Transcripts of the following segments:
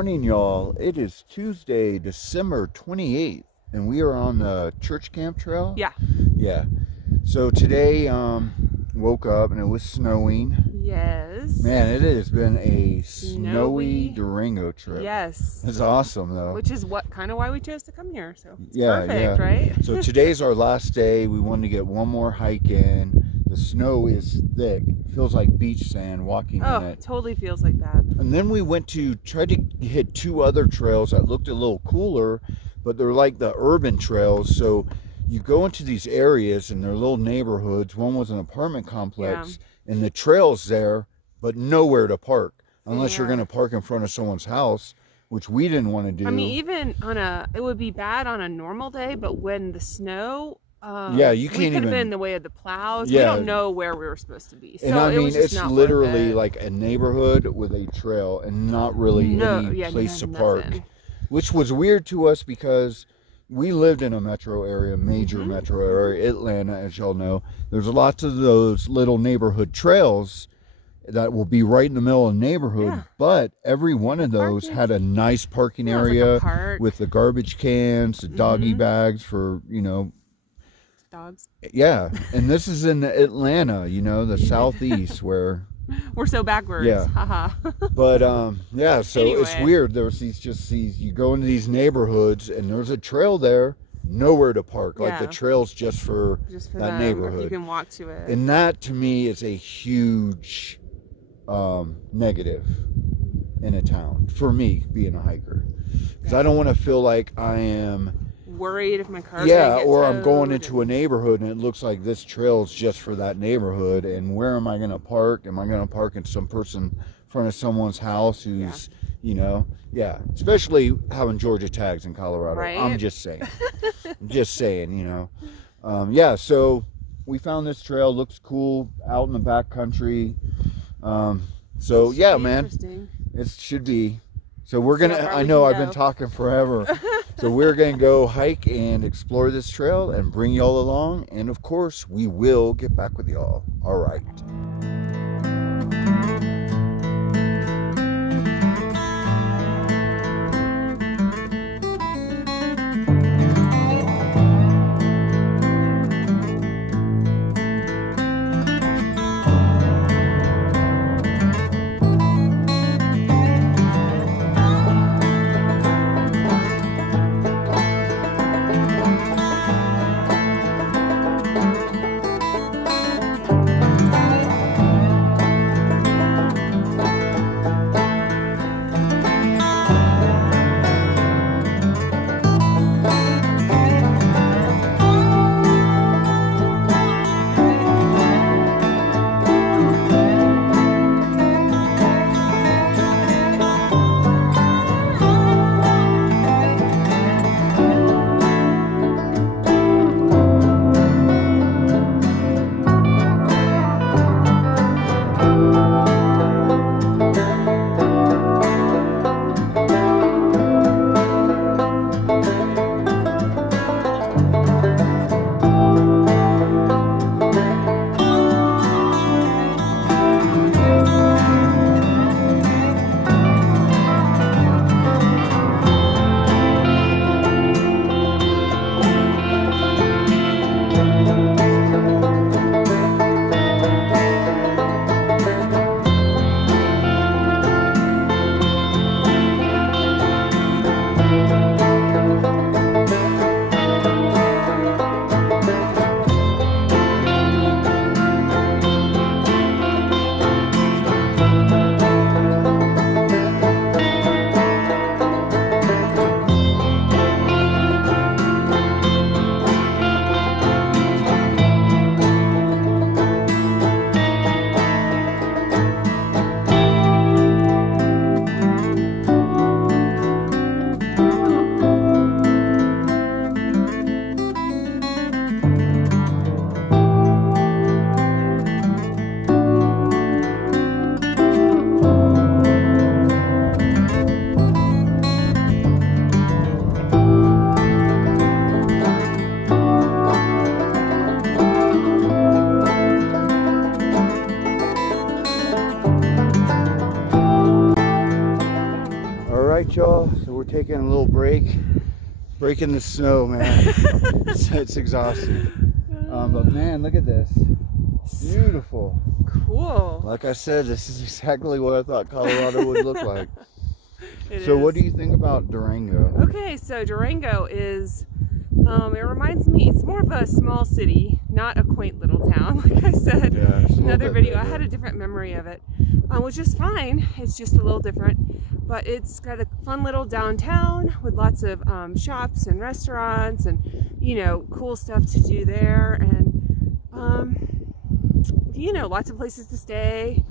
morning, y'all. It is Tuesday, December 28th, and we are on the church camp trail. Yeah. Yeah. So today, woke up and it was snowing. Yes. Man, it has been a snowy Durango trip. Yes. It's awesome, though. Which is kind of why we chose to come here. So it's Yeah, perfect, right? So today's our last day. We wanted to get one more hike in. The snow is thick. It feels like beach sand walking in it. Totally feels like that. And then we went to try to hit two other trails that looked a little cooler, but they're like the urban trails. So you go into these areas and they're little neighborhoods. One was an apartment complex, and the trail's there, but nowhere to park unless you're going to park in front of someone's house, which we didn't want to do. I mean, even it would be bad on a normal day, but when the snow, you can't we could have even been in the way of the plows. Yeah. We don't know where we were supposed to be. So and I mean, it's not literally like a neighborhood with a trail and not really any place to park, which was weird to us because we lived in a metro area, major metro area, Atlanta, as y'all know. There's lots of those little neighborhood trails that will be right in the middle of the neighborhood, but every one of those had a nice parking area with the garbage cans, the doggy bags for, dogs. Yeah, and this is in Atlanta, the southeast where we're so backwards. Yeah. Haha. But so Anyway. It's weird. There's these you go into these neighborhoods and there's a trail there, nowhere to park. Like the trail's just for that them, neighborhood. You can walk to it. And that to me is a huge negative in a town for me being a hiker. Because I don't want to feel like I am worried if my car or I'm going into a neighborhood and it looks like this trail is just for that neighborhood, and where am I going to park? Am I going to park in in front of someone's house who's especially having Georgia tags in Colorado, right? I'm just saying so we found this trail, looks cool out in the back country, man, it should be. So we're I know I've been talking forever. So we're going to go hike and explore this trail and bring y'all along. And of course, we will get back with y'all. All right. right, y'all. So we're taking a little break in the snow, man. It's exhausting. But man, look at this. Beautiful. Cool. Like I said, this is exactly what I thought Colorado would look like. So what do you think about Durango? Okay, so Durango is, it reminds me, it's more of a small city, not a quaint little town, like I said in another video. I had a different memory of it, which is fine. It's just a little different, but it's got a fun little downtown with lots of shops and restaurants and, you know, cool stuff to do there, and, you know, lots of places to stay.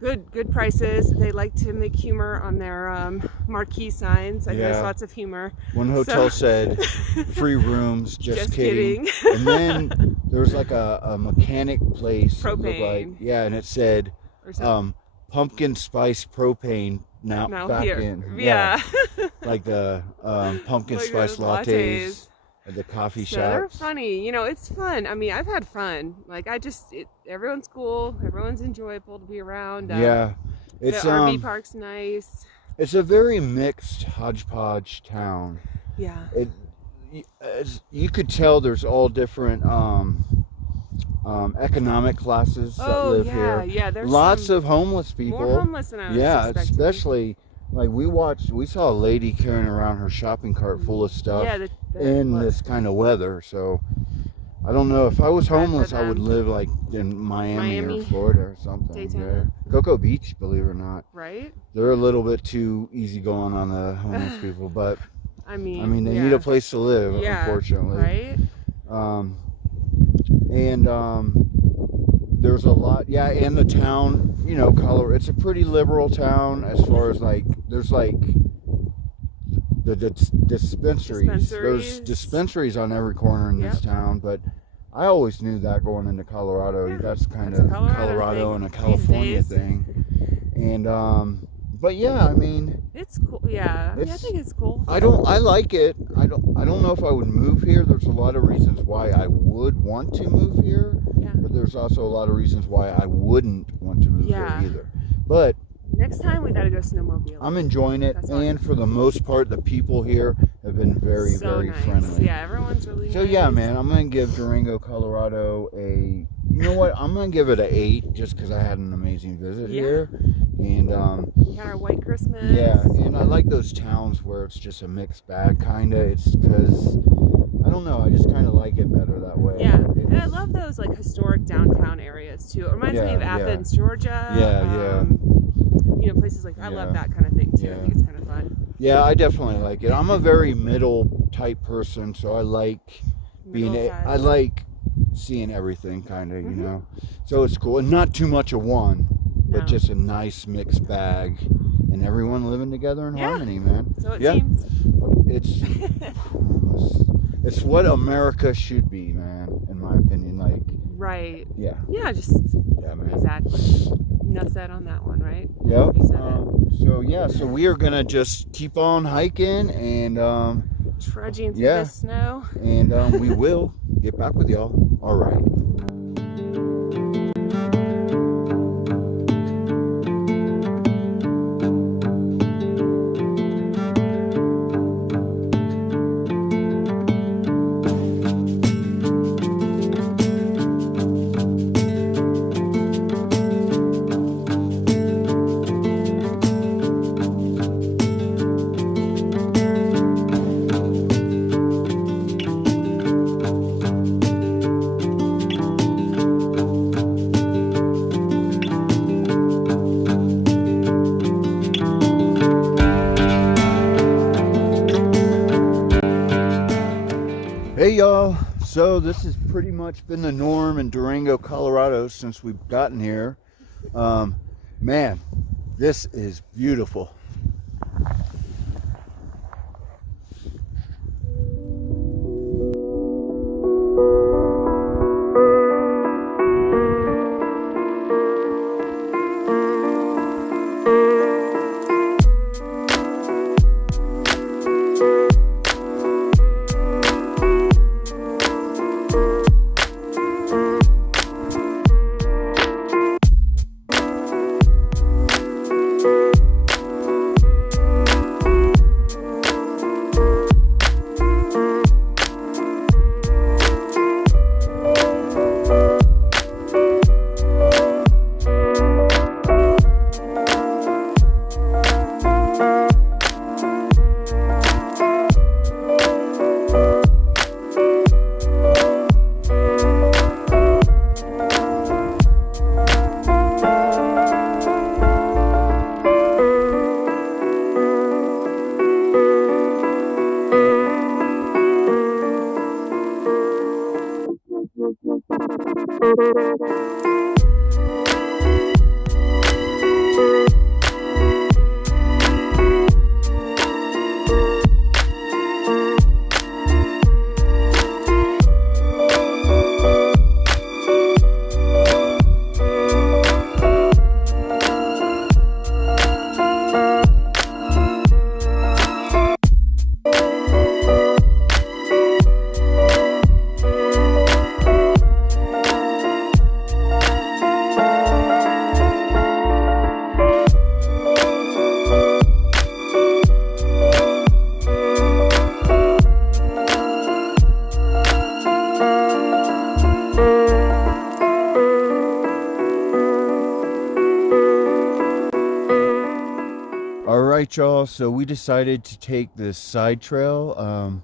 Good prices. They like to make humor on their marquee signs. I guess lots of humor. One hotel said free rooms, just kidding. And then there was like a mechanic place. Propane. And it said pumpkin spice propane now back here. in. Yeah. Like the pumpkin spice lattes. At the coffee shops. They're funny. You know, it's fun. I mean, I've had fun. Like, everyone's cool. Everyone's enjoyable to be around. It's the RV park's nice. It's a very mixed hodgepodge town. Yeah. You could tell there's all different economic classes that live here. Yeah, there's lots of homeless people. More homeless than I was expecting. Especially like we saw a lady carrying around her shopping cart full of stuff in this kind of weather. So I don't know, if I was homeless, I would live like in Miami or Florida or something. Daytona. Cocoa Beach, believe it or not. Right? They're a little bit too easy-going on the homeless people, but I mean they need a place to live, unfortunately. Right? There's a lot, and the town, you know, Colorado, it's a pretty liberal town as far as like, there's like the dispensaries. There's dispensaries on every corner in this town, but I always knew that going into Colorado. That's kind of Colorado and a California thing. And but yeah, I mean, it's cool. I think it's cool. I like it. I don't know if I would move here. There's a lot of reasons why I would want to move here, but there's also a lot of reasons why I wouldn't want to move here either. But next time we gotta go snowmobiling. I'm enjoying it, and for the most part, the people here have been very nice. friendly. Yeah, everyone's really nice. Yeah, man, I'm gonna give Durango, Colorado you know what? I'm gonna give it an 8 just because I had an amazing visit here, and we had our white Christmas. Yeah, and I like those towns where it's just a mixed bag, kinda. It's because I don't know, I just kind of like it better that way. Yeah, and I love those like historic downtown areas too. It reminds me of Athens, Georgia. You know, places like I love that kind of thing too. I think it's kind of fun. Yeah, I definitely like it. I'm a very middle type person, so I like I like seeing everything kind of, you know. So it's cool, and not too much of one, but just a nice mixed bag, and everyone living together in harmony, man. So it seems. It's what America should be, man, in my opinion. Like, right. Yeah. Yeah, man. Exactly. Enough said on that one, right? Yep. You said it. So we are gonna just keep on hiking and trudging through the snow. And we will get back with y'all. All right. Hey y'all, so this has pretty much been the norm in Durango, Colorado since we've gotten here. Man, this is beautiful. Alright, y'all, so we decided to take this side trail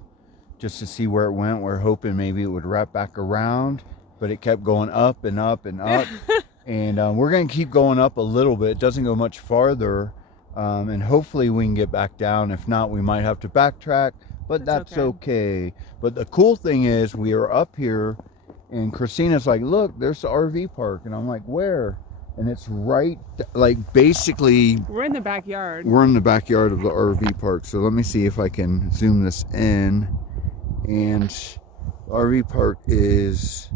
just to see where it went. We're hoping maybe it would wrap back around, but it kept going up and up and up. And we're going to keep going up a little bit. It doesn't go much farther, and hopefully we can get back down. If not, we might have to backtrack, but that's okay. But the cool thing is we are up here, and Christina's like, look, there's the RV park. And I'm like, where? And it's right, like, basically... We're in the backyard. We're in the backyard of the RV park. So let me see if I can zoom this in. And the RV park is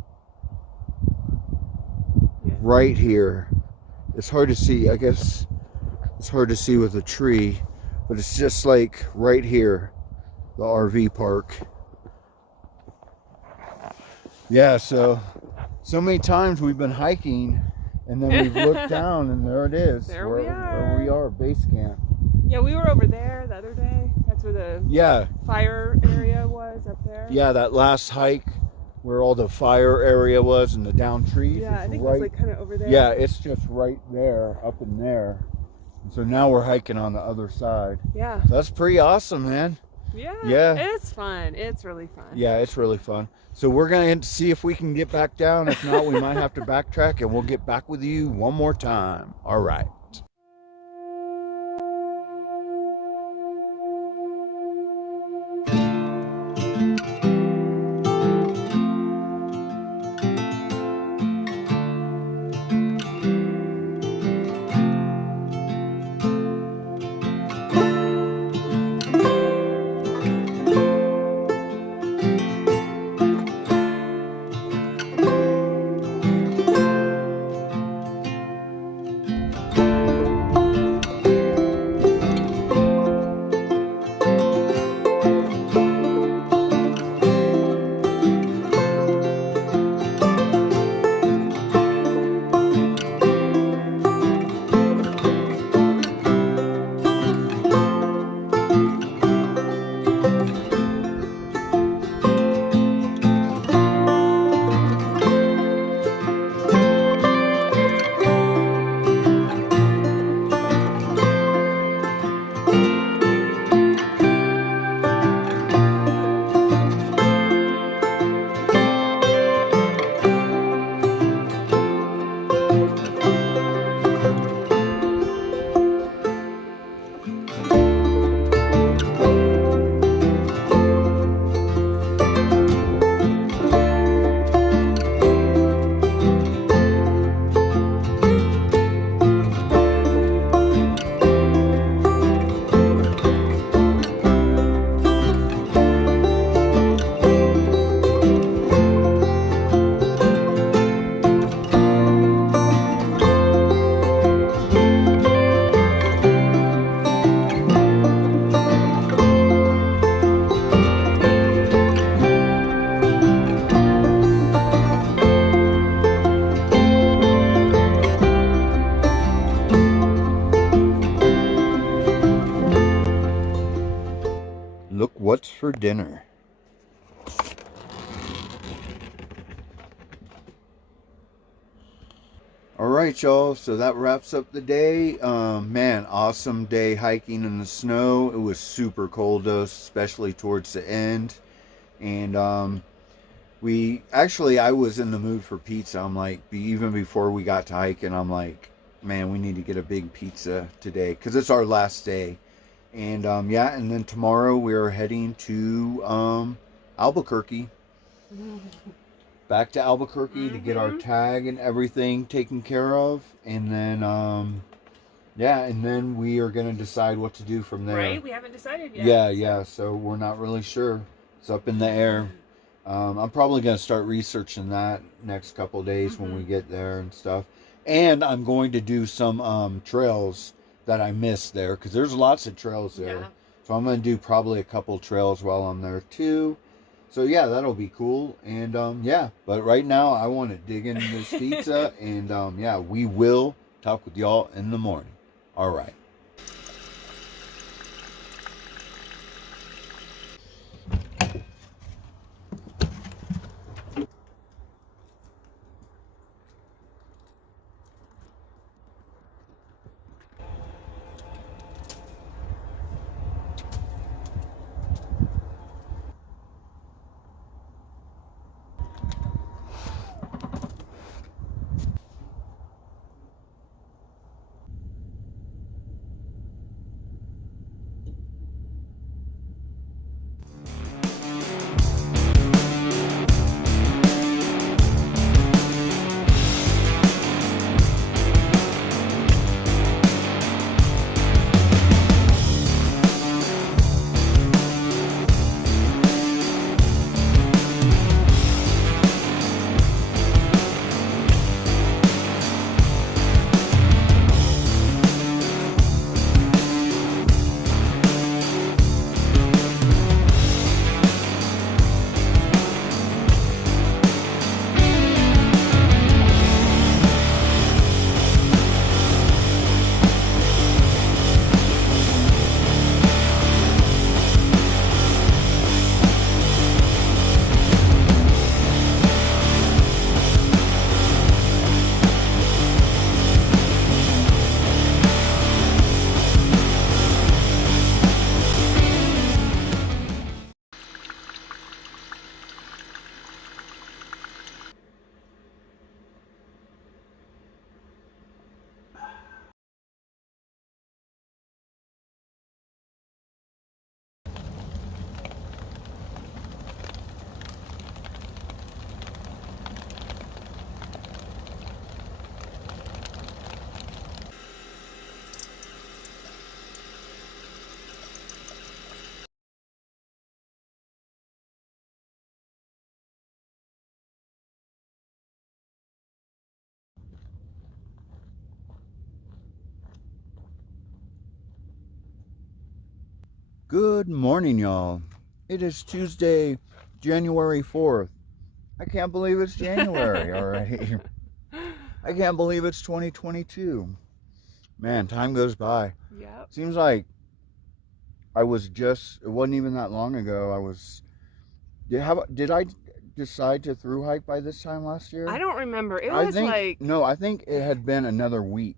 right here. It's hard to see. I guess it's hard to see with a tree. But it's just like right here, the RV park. Yeah, so many times we've been hiking... And then we've looked down, and there it is. Where we are, base camp. Yeah, we were over there the other day. That's where the fire area was, up there. Yeah, that last hike where all the fire area was and the down trees. Yeah, I think it was like kind of over there. Yeah, it's just right there, up in there. And so now we're hiking on the other side. Yeah. So that's pretty awesome, man. Yeah. It's fun. It's really fun. Yeah, it's really fun. So we're going to see if we can get back down. If not, we might have to backtrack, and we'll get back with you one more time. All right. What's for dinner? Alright, y'all, so that wraps up the day. Man, awesome day hiking in the snow. It was super cold though, especially towards the end. And I was in the mood for pizza. I'm like, even before we got to hiking, I'm like, man, we need to get a big pizza today because it's our last day. And and then tomorrow we're heading to Albuquerque. back to Albuquerque to get our tag and everything taken care of, and then yeah, and then we are going to decide what to do from there. Right, we haven't decided yet. Yeah, so we're not really sure. It's up in the air. I'm probably going to start researching that next couple of days when we get there and stuff. And I'm going to do some trails that I missed there, because there's lots of trails there. So I'm going to do probably a couple trails while I'm there too. So yeah, that'll be cool. And yeah, but right now I want to dig into this pizza. And yeah, we will talk with y'all in the morning. All right. Good morning, y'all. It is Tuesday, January 4th. I can't believe it's January already. I can't believe it's 2022. Man, time goes by. Yep. Seems like it wasn't even that long ago. Did I decide to through hike by this time last year? I don't remember. No, I think it had been another week.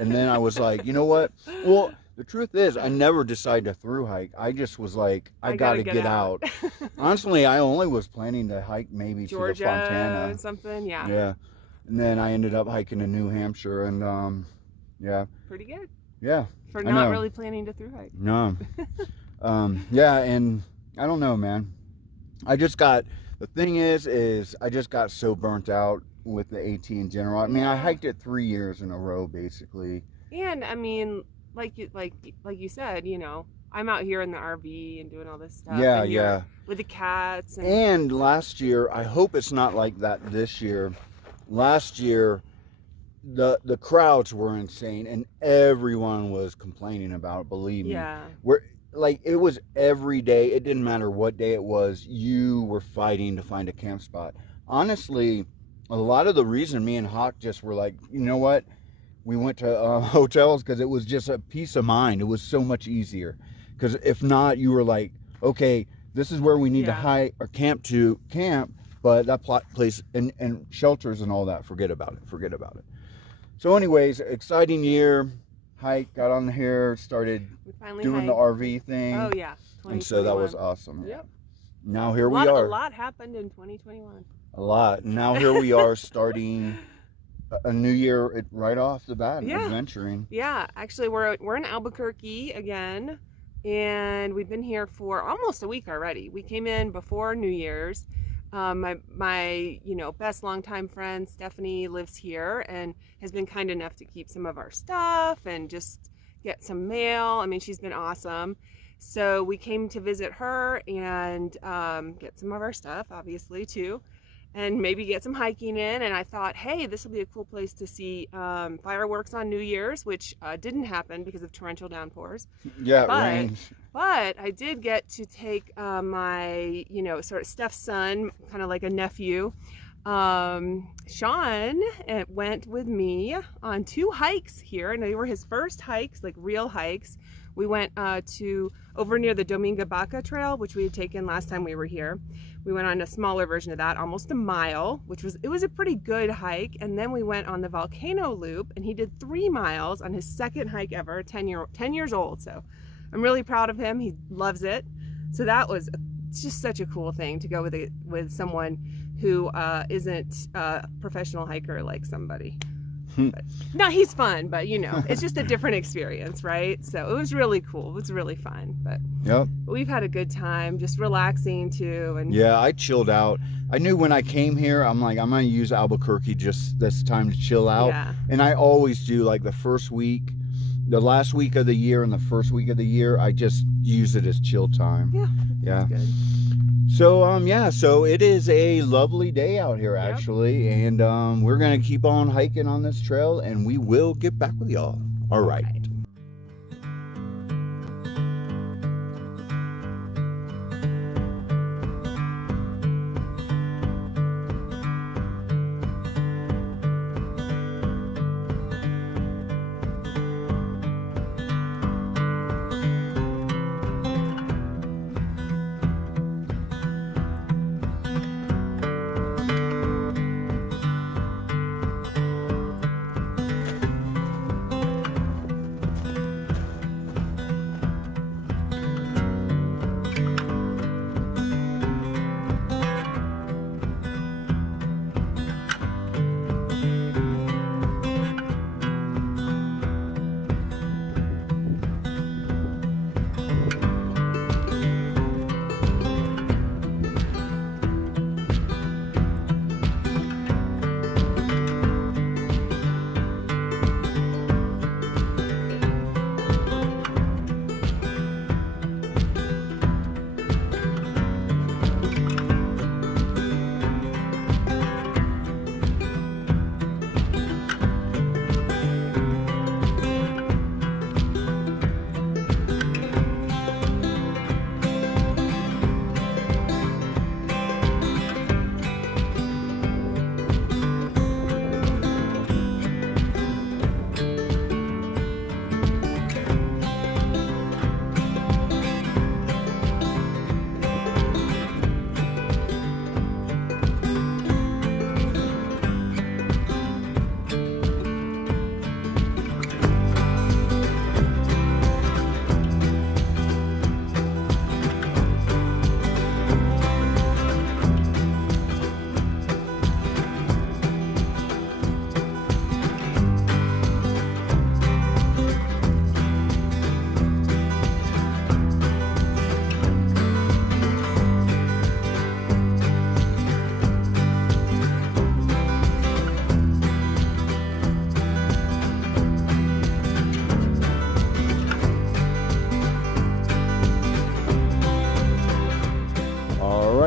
And then I was like, you know what? Well, the truth is, I never decided to through hike. I just was like, I gotta get out. Honestly, I only was planning to hike maybe Georgia, to the Fontana or something, yeah. Yeah. And then I ended up hiking to New Hampshire, and yeah. Pretty good. Yeah. For not really planning to through hike. No. Yeah, and I don't know, man. The thing is I just got so burnt out with the AT in general. I mean, I hiked it 3 years in a row, basically. And I mean, like you said, you know, I'm out here in the RV and doing all this stuff. Yeah. With the cats. And last year, I hope it's not like that this year. Last year, the crowds were insane, and everyone was complaining about it, believe me. Yeah. It was every day. It didn't matter what day it was. You were fighting to find a camp spot. Honestly, a lot of the reason me and Hawk just were like, you know what? We went to hotels because it was just a peace of mind. It was so much easier. Because if not, you were like, okay, this is where we need to hike or camp, but that place and shelters and all that, forget about it. So anyways, exciting year. Hike, got on here, started doing the RV thing. Oh yeah, and so that was awesome. Yep. Now here we are. A lot happened in 2021. A lot. Now here we are starting a new year right off the bat, adventuring. Yeah, actually we're in Albuquerque again, and we've been here for almost a week already. We came in before New Year's. My best longtime friend Stephanie lives here and has been kind enough to keep some of our stuff and just get some mail. I mean, she's been awesome. So we came to visit her and get some of our stuff, obviously, too, and maybe get some hiking in. And I thought, hey, this will be a cool place to see fireworks on New Year's, which didn't happen because of torrential downpours. Yeah, it rained. But I did get to take my, sort of Steph's son, kind of like a nephew, Sean, went with me on 2 hikes here, and they were his first hikes, like real hikes. We went to over near the Dominga Baca Trail, which we had taken last time we were here. We went on a smaller version of that, almost a mile, it was a pretty good hike. And then we went on the Volcano Loop, and he did 3 miles on his second hike ever, 10 years old. So I'm really proud of him. He loves it. So that was just such a cool thing to go with someone who isn't a professional hiker like somebody. But, no, he's fun, but it's just a different experience, right? So it was really cool. It was really fun. But yep, we've had a good time, just relaxing too. And yeah, I chilled out. I knew when I came here, I'm like, I'm gonna use Albuquerque just this time to chill out. Yeah. And I always do, like the first week, the last week of the year, and the first week of the year, I just use it as chill time. Yeah. Good. So so it is a lovely day out here, actually, and we're gonna keep on hiking on this trail, and we will get back with y'all. All right.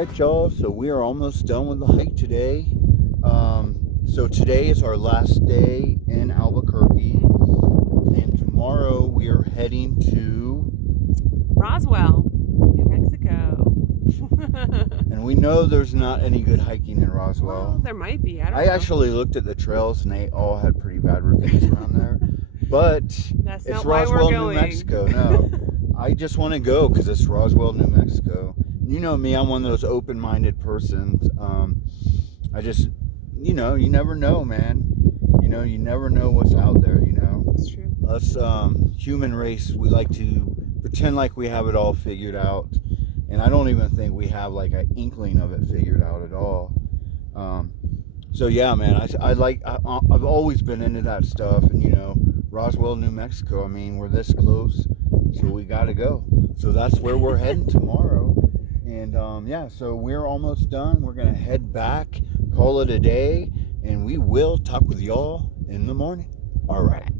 right, y'all, so we are almost done with the hike today. So today is our last day in Albuquerque, and tomorrow we are heading to Roswell, New Mexico. And we know there's not any good hiking in Roswell. Well, there might be. I don't know. Actually looked at the trails and they all had pretty bad reviews around there. But that's it's not why Roswell, we're going. New Mexico. No, I just want to go because it's Roswell, New Mexico. You know me, I'm one of those open-minded persons. I just, you never know, man. You never know what's out there, That's true. Us human race, we like to pretend like we have it all figured out. And I don't even think we have like an inkling of it figured out at all. So yeah, man, I've always been into that stuff. And Roswell, New Mexico, I mean, we're this close, so we got to go. So that's where we're heading tomorrow. And yeah, so we're almost done. We're going to head back, call it a day, and we will talk with y'all in the morning. All right.